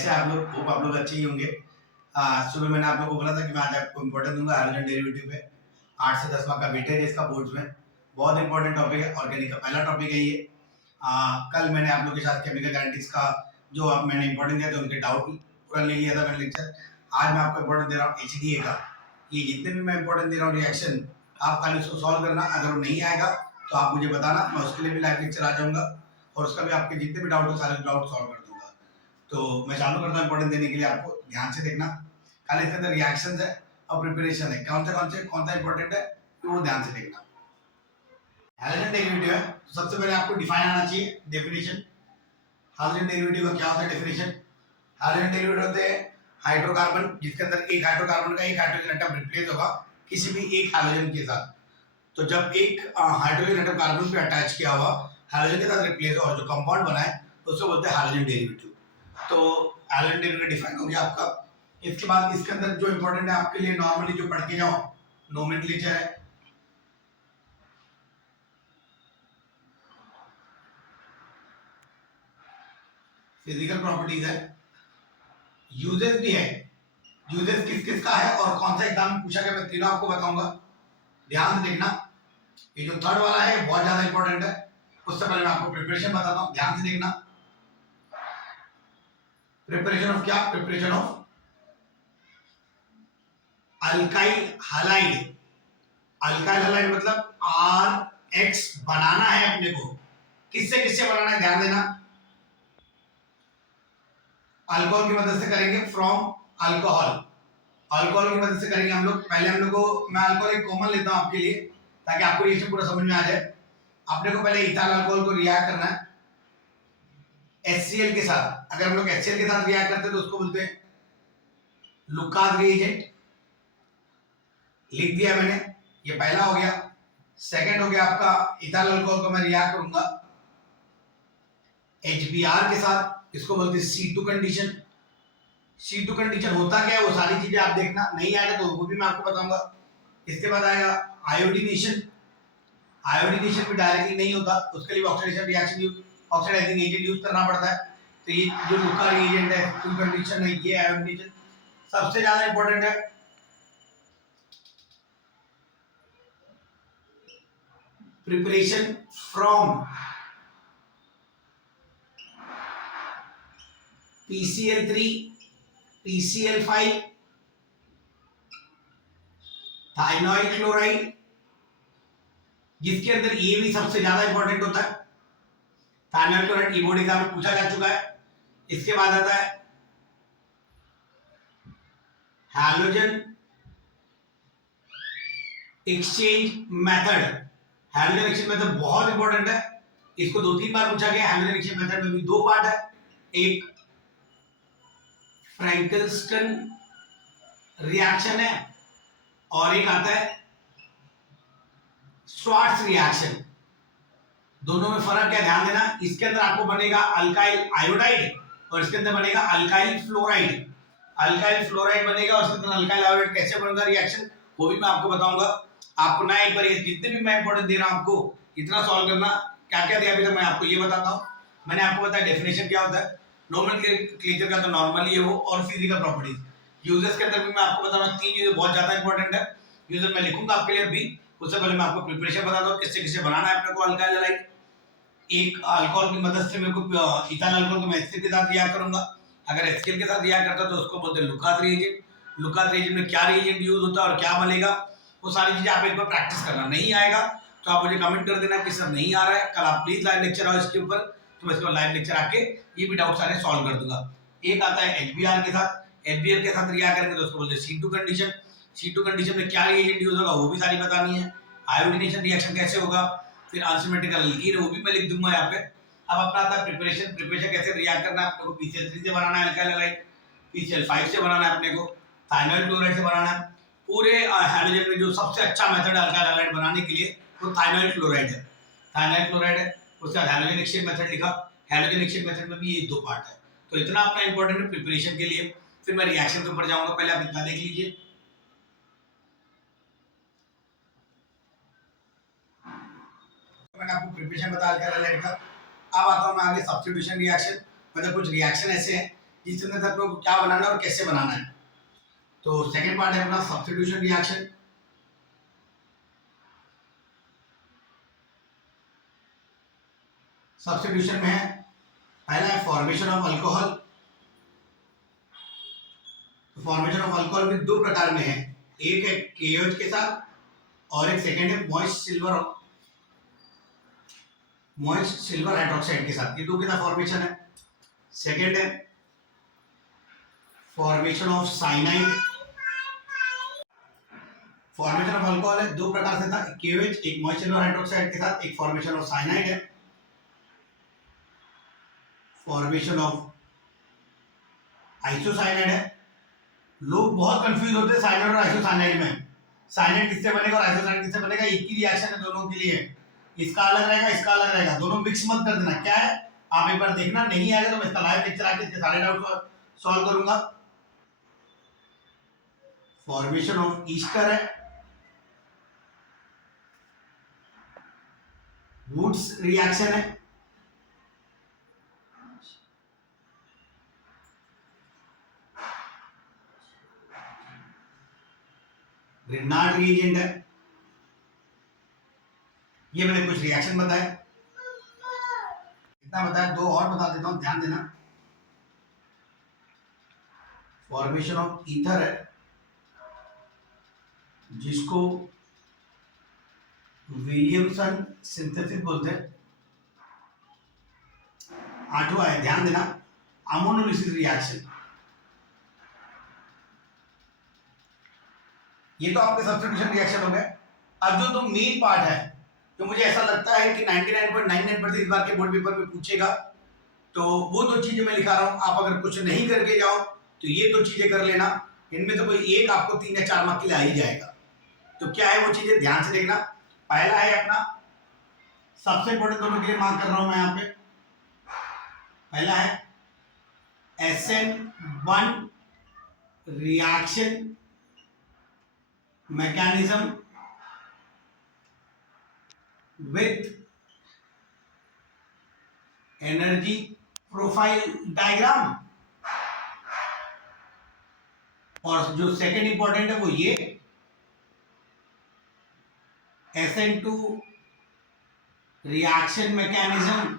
कैसे आप लोग? होप आप लोग अच्छे ही होंगे। सुबह मैंने आप लोगों को बोला था कि मैं आज आपको इम्पोर्टेंस दूंगा हाइड्रोजन डेरिवेटिव पे। 8 से 10 मार्क का वेटेज है इसका बोर्ड्स में। बहुत इंपॉर्टेंट टॉपिक है, ऑर्गेनिक का पहला टॉपिक है ये। कल मैंने आप लोग के साथ केमिकल गारंटीज का जो आप मैंने इंपॉर्टेंस दिया था उनके डाउट पूरा ले लिया था मैंने लेक्चर। आज मैं आपको इंपॉर्टेंस दे रहा हूँ एचडीए का। ये जितने भी मैं इंपॉर्टेंस दे रहा हूँ रिएक्शन, आप खाली उसको सॉल्व करना। अगर वो नहीं आएगा तो आप मुझे बताना, मैं उसके लिए भी लाइव लेक्चर आ जाऊंगा और उसका भी आपके जितने भी डाउट हो सारे डाउट सॉल्व कर दूंगा। तो मैं चालू करता हूँ इंपॉर्टेंस देने के लिए, आपको ध्यान से देखना। खाली इसके अंदर रिएक्शंस है और प्रिपरेशन है, कौन सा इंपॉर्टेंट है तो वो ध्यान से देखना। हाइड्रोजन डेरिवेटिव है तो सबसे पहले आपको डिफाइन आना चाहिए डेफिनेशन। हाइड्रोजन डेरिवेटिव का क्या होता है डेफिनेशन? हाइड्रोजन डेरिवेटिव होते हैं हाइड्रोकार्बन जिसके अंदर एक हाइड्रोकार्बन का एक हाइड्रोजन एटम रिप्लेस होगा किसी भी एक हाइड्रोजन के साथ। तो जब एक हाइड्रोजन एटम कार्बन पे अटैच किया हुआ हाइड्रोजन के साथ रिप्लेस और जो कंपाउंड बना है उसको बोलते हैं हाइड्रोजन डेरिवेटिव। तो हाइड्रोजन डेरिवेटिव डिफाइन हो गया आपका। इसके बाद इसके अंदर जो इंपॉर्टेंट है आपके लिए, नॉर्मली जो पढ़ के जाओ, नोमेनक्लेचर है, फिजिकल प्रॉपर्टीज है, यूजेस भी है। यूजेस किस किस का है और कौन सा एग्जाम में पूछा गया मैं तीनों आपको बताऊंगा, ध्यान से देखना। ये जो थर्ड वाला है बहुत ज्यादा इंपॉर्टेंट है। उससे पहले मैं आपको प्रिपरेशन बताता हूँ, ध्यान से देखना। प्रिपरेशन ऑफ क्या? Preparation of alkyl halide. Alkyl halide मतलब RX बनाना है अपने को। किससे किससे बनाना है ध्यान देना। अल्कोहल की मदद से करेंगे, फ्रॉम अल्कोहल। अल्कोहल की मदद से करेंगे हम लोग। पहले हम लोग को, मैं अल्कोहल एक कॉमन लेता हूं आपके लिए ताकि आपको रिएक्शन पूरा समझ में आ जाए। अपने को पहले इथाइल अल्कोहल को रिएक्ट करना है HCl के साथ। अगर हम लोग HCl के साथ रिएक्ट करते हैं तो उसको बोलते हैं लुकास रिएजेंट। लिख दिया मैंने, ये पहला हो गया। सेकंड हो गया आपका, इथाइल अल्कोहल को मैं रिएक्ट करूंगा HBr के साथ, इसको बोलते हैं C2 कंडीशन। C2 कंडीशन होता क्या है वो सारी चीजें आप देखना, नहीं आएगा तो वो भी मैं आपको बताऊंगा। इसके बाद आएगा आयोडीनेशन। आयोडीनेशन भी डायरेक्टली नहीं होता, उसके लिए oxidation reaction oxidizing agent use करना पड़ता है। तो ये जो लुका रिएजेंट है, टू कंडीशन है, ये आयोडीनेशन सबसे ज्यादा इंपॉर्टेंट है। Preparation from PCl3 PCl5 थाइनॉइल chloride, जिसके अंदर ये भी सबसे ज्यादा इंपॉर्टेंट होता है। थाइनॉइल क्लोराइड ई बोर्ड एग्जाम में पूछा जा चुका है। इसके बाद आता है halogen exchange method. Halogen exchange method बहुत इंपॉर्टेंट है, इसको 2-3 बार पूछा गया। हैलोजन एक्सचेंज मेथड में भी 2 पार्ट है, एक फ्रैंकलस्टन रिएक्शन है और एक आता है श्वार्ट्ज रिएक्शन। दोनों में फर्क क्या ध्यान देना। इसके अंदर आपको बनेगा अल्काइल आयोडाइड और इसके अंदर बनेगा अल्काइल फ्लोराइड। अल्काइल फ्लोराइड बनेगा और इसके अंदर अल्काइल आयोडाइड कैसे बनेगा रिएक्शन वो भी मैं आपको बताऊंगा। आपको ना एक बार ये जितने भी मैं इंपॉर्टेंट दे रहा हूं आपको इतना सॉल्व करना। क्या क्या दिया अभी तक मैं आपको ये बताता हूं। मैंने आपको बताया डेफिनेशन क्या होता है, नोमेनक्लेचर का तो नॉर्मली है वो, और फिजिकल प्रॉपर्टीज। यूजर्स के अंदर भी मैं आपको बता रहा हूं 3 चीजें बहुत ज्यादा इंपॉर्टेंट है। यूजर मैं लिखूंगा आपके लिए अभी, उससे पहले मैं आपको प्रिपरेशन बताता हूं किससे किससे बनाना है अपने को अल्काइल हैलाइड। एक अल्कोहल की मदद से मेरे को इथाइल अल्कोहल को मैं HCl के साथ रिएक्ट करूंगा। अगर HCl के साथ रिएक्ट करता तो उसको बोलते हैं लुकास रिएजेंट। लुकास रिएजेंट में क्या रिएजेंट यूज होता है और क्या बनेगा वो सारी चीजें आप एक बार प्रैक्टिस करना। नहीं आएगा तो आप मुझे कमेंट कर देना कि सर नहीं आ रहा है, कल आप प्लीज लाइव लेक्चर आओ इसके ऊपर, तो मैं इसको लाइव लेक्चर आके ये भी डाउट सारे सॉल्व कर दूंगा। एक आता है HBr के साथ, HBr के साथ रिएक्ट करेंगे तो उसको बोलते हैं C2 कंडीशन। C2 कंडीशन में क्या रिएजेंट यूज होगा वो भी सारी बतानी है। आयोडीनेशन रिएक्शन कैसे होगा, फिर अनसिमेट्रिकल एल्कीन है वो भी मैं लिख दूंगा यहाँ पे। अब अपना आता है प्रिपरेशन। प्रिपरेशन कैसे रिएक्ट करना है अपने को, PCl3 से बनाना है अल्काइल हैलाइड, PCl5 से बनाना है अपने को, थाइनॉइल क्लोराइड से बनाना है। पूरे हैलोजन में जो सबसे अच्छा मेथड है अल्काइल हैलाइड बनाने के लिए वो थाइनॉइल क्लोराइड है। थाइनॉइल क्लोराइड है, उसके बाद हैलोजन एक्सचेंज मेथड लिखा। हैलोजन एक्सचेंज मेथड में भी ये 2 पार्ट है। तो इतना अपना इंपॉर्टेंट है प्रिपरेशन के लिए। फिर मैं रिएक्शन के ऊपर जाऊंगा, पहले आप इतना देख लीजिए। मैंने आपको प्रिपरेशन बता अल्काइल हैलाइड का। अब आता हूं मैं आगे सब्स्टिट्यूशन रिएक्शन। मतलब कुछ रिएक्शन ऐसे हैं जिसके अंदर आपको क्या बनाना है और कैसे बनाना है। तो सेकंड पार्ट है अपना सब्स्टिट्यूशन रिएक्शन। सब्स्टिट्यूशन में है पहला है formation of alcohol. Formation of alcohol भी दो प्रकार में है, एक है KOH के साथ और एक सेकंड है मॉइस्ट सिल्वर हाइड्रोक्साइड के साथ। ये दो का फॉर्मेशन है। सेकंड है formation of cyanide. Formation of alcohol है दो प्रकार से था, KOH एक मॉइस्ट सिल्वर हाइड्रोक्साइड के साथ, एक फॉर्मेशन ऑफ साइनाइड है। फॉर्मेशन ऑफ आइसोसाइनाइड है। लोग बहुत कंफ्यूज होते हैं साइनाइड और आइसोसाइनाइड में। साइनाइड किससे बनेगा और आइसोसाइनाइड किससे बनेगा, एक ही रिएक्शन है दोनों के लिए, इसका अलग रहेगा इसका अलग रहेगा, दोनों मिक्स मत कर देना। क्या है आप एक बार देखना, नहीं आएगा तो मैं इसका लाइव लेक्चर आके इसके सारे डाउट सॉल्व करूंगा। फॉर्मेशन ऑफ ईस्टर है, वुड्स रिएक्शन है, ग्रिग्नार्ड रिएजेंट है। ये मैंने कुछ रिएक्शन बताए, इतना बताया, दो और बता देता हूं, ध्यान देना। फॉर्मेशन ऑफ ईथर है जिसको विलियमसन सिंथेसिस बोलते हैं। आठवां है, ध्यान देना, अमोनोलिसिस रिएक्शन। ये तो आपके सब्स्टिट्यूशन रिएक्शन हो गए। अब जो मेन पार्ट है, तो मुझे ऐसा लगता है कि 99.99% इस बार के बोर्ड पेपर में पूछेगा, तो वो दो चीजें मैं लिखा रहा हूं। आप अगर कुछ नहीं करके जाओ तो ये दो चीजें कर लेना, इनमें तो कोई एक आपको 3 या 4 मार्क के लिए आ ही जाएगा। तो क्या है वो चीजें, ध्यान से देखना। पहला है अपना, सबसे इंपॉर्टेंट दोनों के लिए मार्क कर रहा हूं मैं यहाँ पे। पहला है SN1 reaction mechanism with energy profile diagram, और जो सेकंड इंपॉर्टेंट है वो ये SN2 reaction mechanism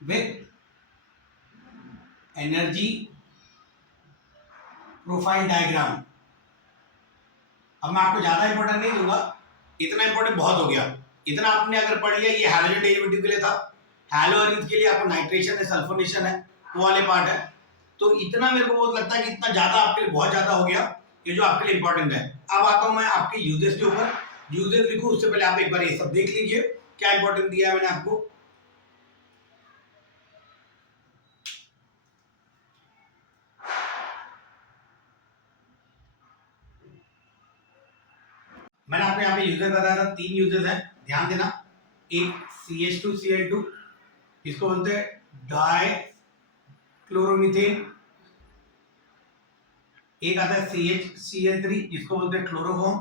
with energy profile diagram. अब मैं आपको ज्यादा इंपॉर्टेंट नहीं दूंगा, इतना इंपॉर्टेंट बहुत हो गया। इतना आपने अगर पढ़ लिया, ये हैलोजन डेरिवेटिव के लिए था, हैलो अर्थ के लिए आपको नाइट्रेशन है, सल्फोनेशन है, वो वाले पार्ट है। तो इतना मेरे को बहुत लगता है कि इतना ज्यादा आपके लिए बहुत ज्यादा हो गया, ये जो आपके लिए इंपॉर्टेंट है। अब आता हूं मैं आपके यूजेस के ऊपर। यूजेस लिखूं उससे पहले आप एक बार ये सब देख लीजिए क्या इंपॉर्टेंट दिया है मैंने आपको। मैंने आपको यहाँ पे यूजर बताया था, 3 यूजर्स हैं, ध्यान देना। एक CH2Cl2, इसको बोलते हैं डाई क्लोरोमीथेन। एक आता है CHCl3, जिसको बोलते हैं क्लोरोफॉर्म।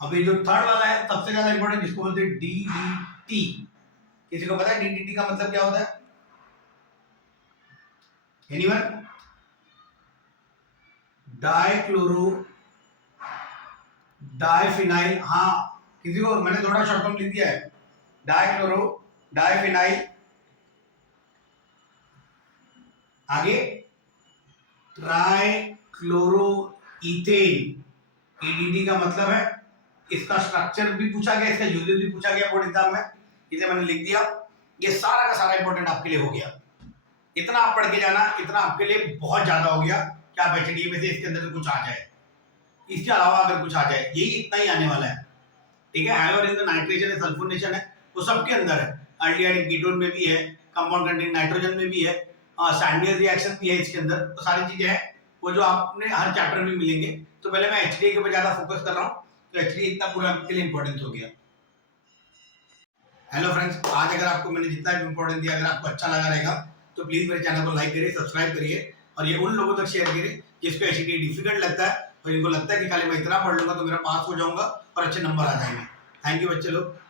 अभी जो थर्ड वाला है सबसे ज्यादा इंपॉर्टेंट, जिसको बोलते हैं DDT। किसी को पता है DDT का मतलब क्या होता है? एनीवन? Dichloro diphenyl. हाँ, किसी को, मैंने थोड़ा शॉर्ट फॉर्म लिख दिया है, डाइक्लोरो डाइफिनाइल। आगे ट्राइक्लोरोइथेन। EDD का मतलब है, इसका स्ट्रक्चर भी पूछा गया, इसका यूजेस भी पूछा गया बोर्ड एग्जाम में, इसे मैंने लिख दिया। ये सारा का सारा इंपॉर्टेंट आपके लिए हो गया। इतना आप पढ़ के जाना, इतना आपके लिए बहुत ज्यादा हो गया कि आप HDA में से इसके अंदर कुछ आ जाए, इसके अलावा अगर कुछ आ जाए, यही इतना ही आने वाला है। ठीक है, हाइलोजन नाइट्रेशन है, सल्फोनेशन है, वो सबके अंदर है। अल्डिहाइड कीटोन में भी है, कंपाउंड कंटेन नाइट्रोजन में भी है, सैंडविच रिएक्शन भी है इसके अंदर। तो सारी चीजें हैं वो जो आपने हर चैप्टर में मिलेंगे। तो पहले मैं HDA के ऊपर ज्यादा फोकस कर रहा हूँ, तो HDA इतना पूरा आपके लिए इंपॉर्टेंस हो गया। हेलो फ्रेंड्स, आज अगर आपको मैंने जितना भी इंपॉर्टेंस दिया, अगर आपको अच्छा लगा रहेगा तो प्लीज मेरे चैनल को लाइक करिए, सब्सक्राइब करिए, और ये उन लोगों तक शेयर करिए जिसको HDA डिफिकल्ट लगता है और इनको लगता है कि खाली मैं इतना पढ़ लूंगा तो मेरा पास हो जाऊंगा और अच्छे नंबर आ जाएंगे। थैंक यू बच्चे लोग।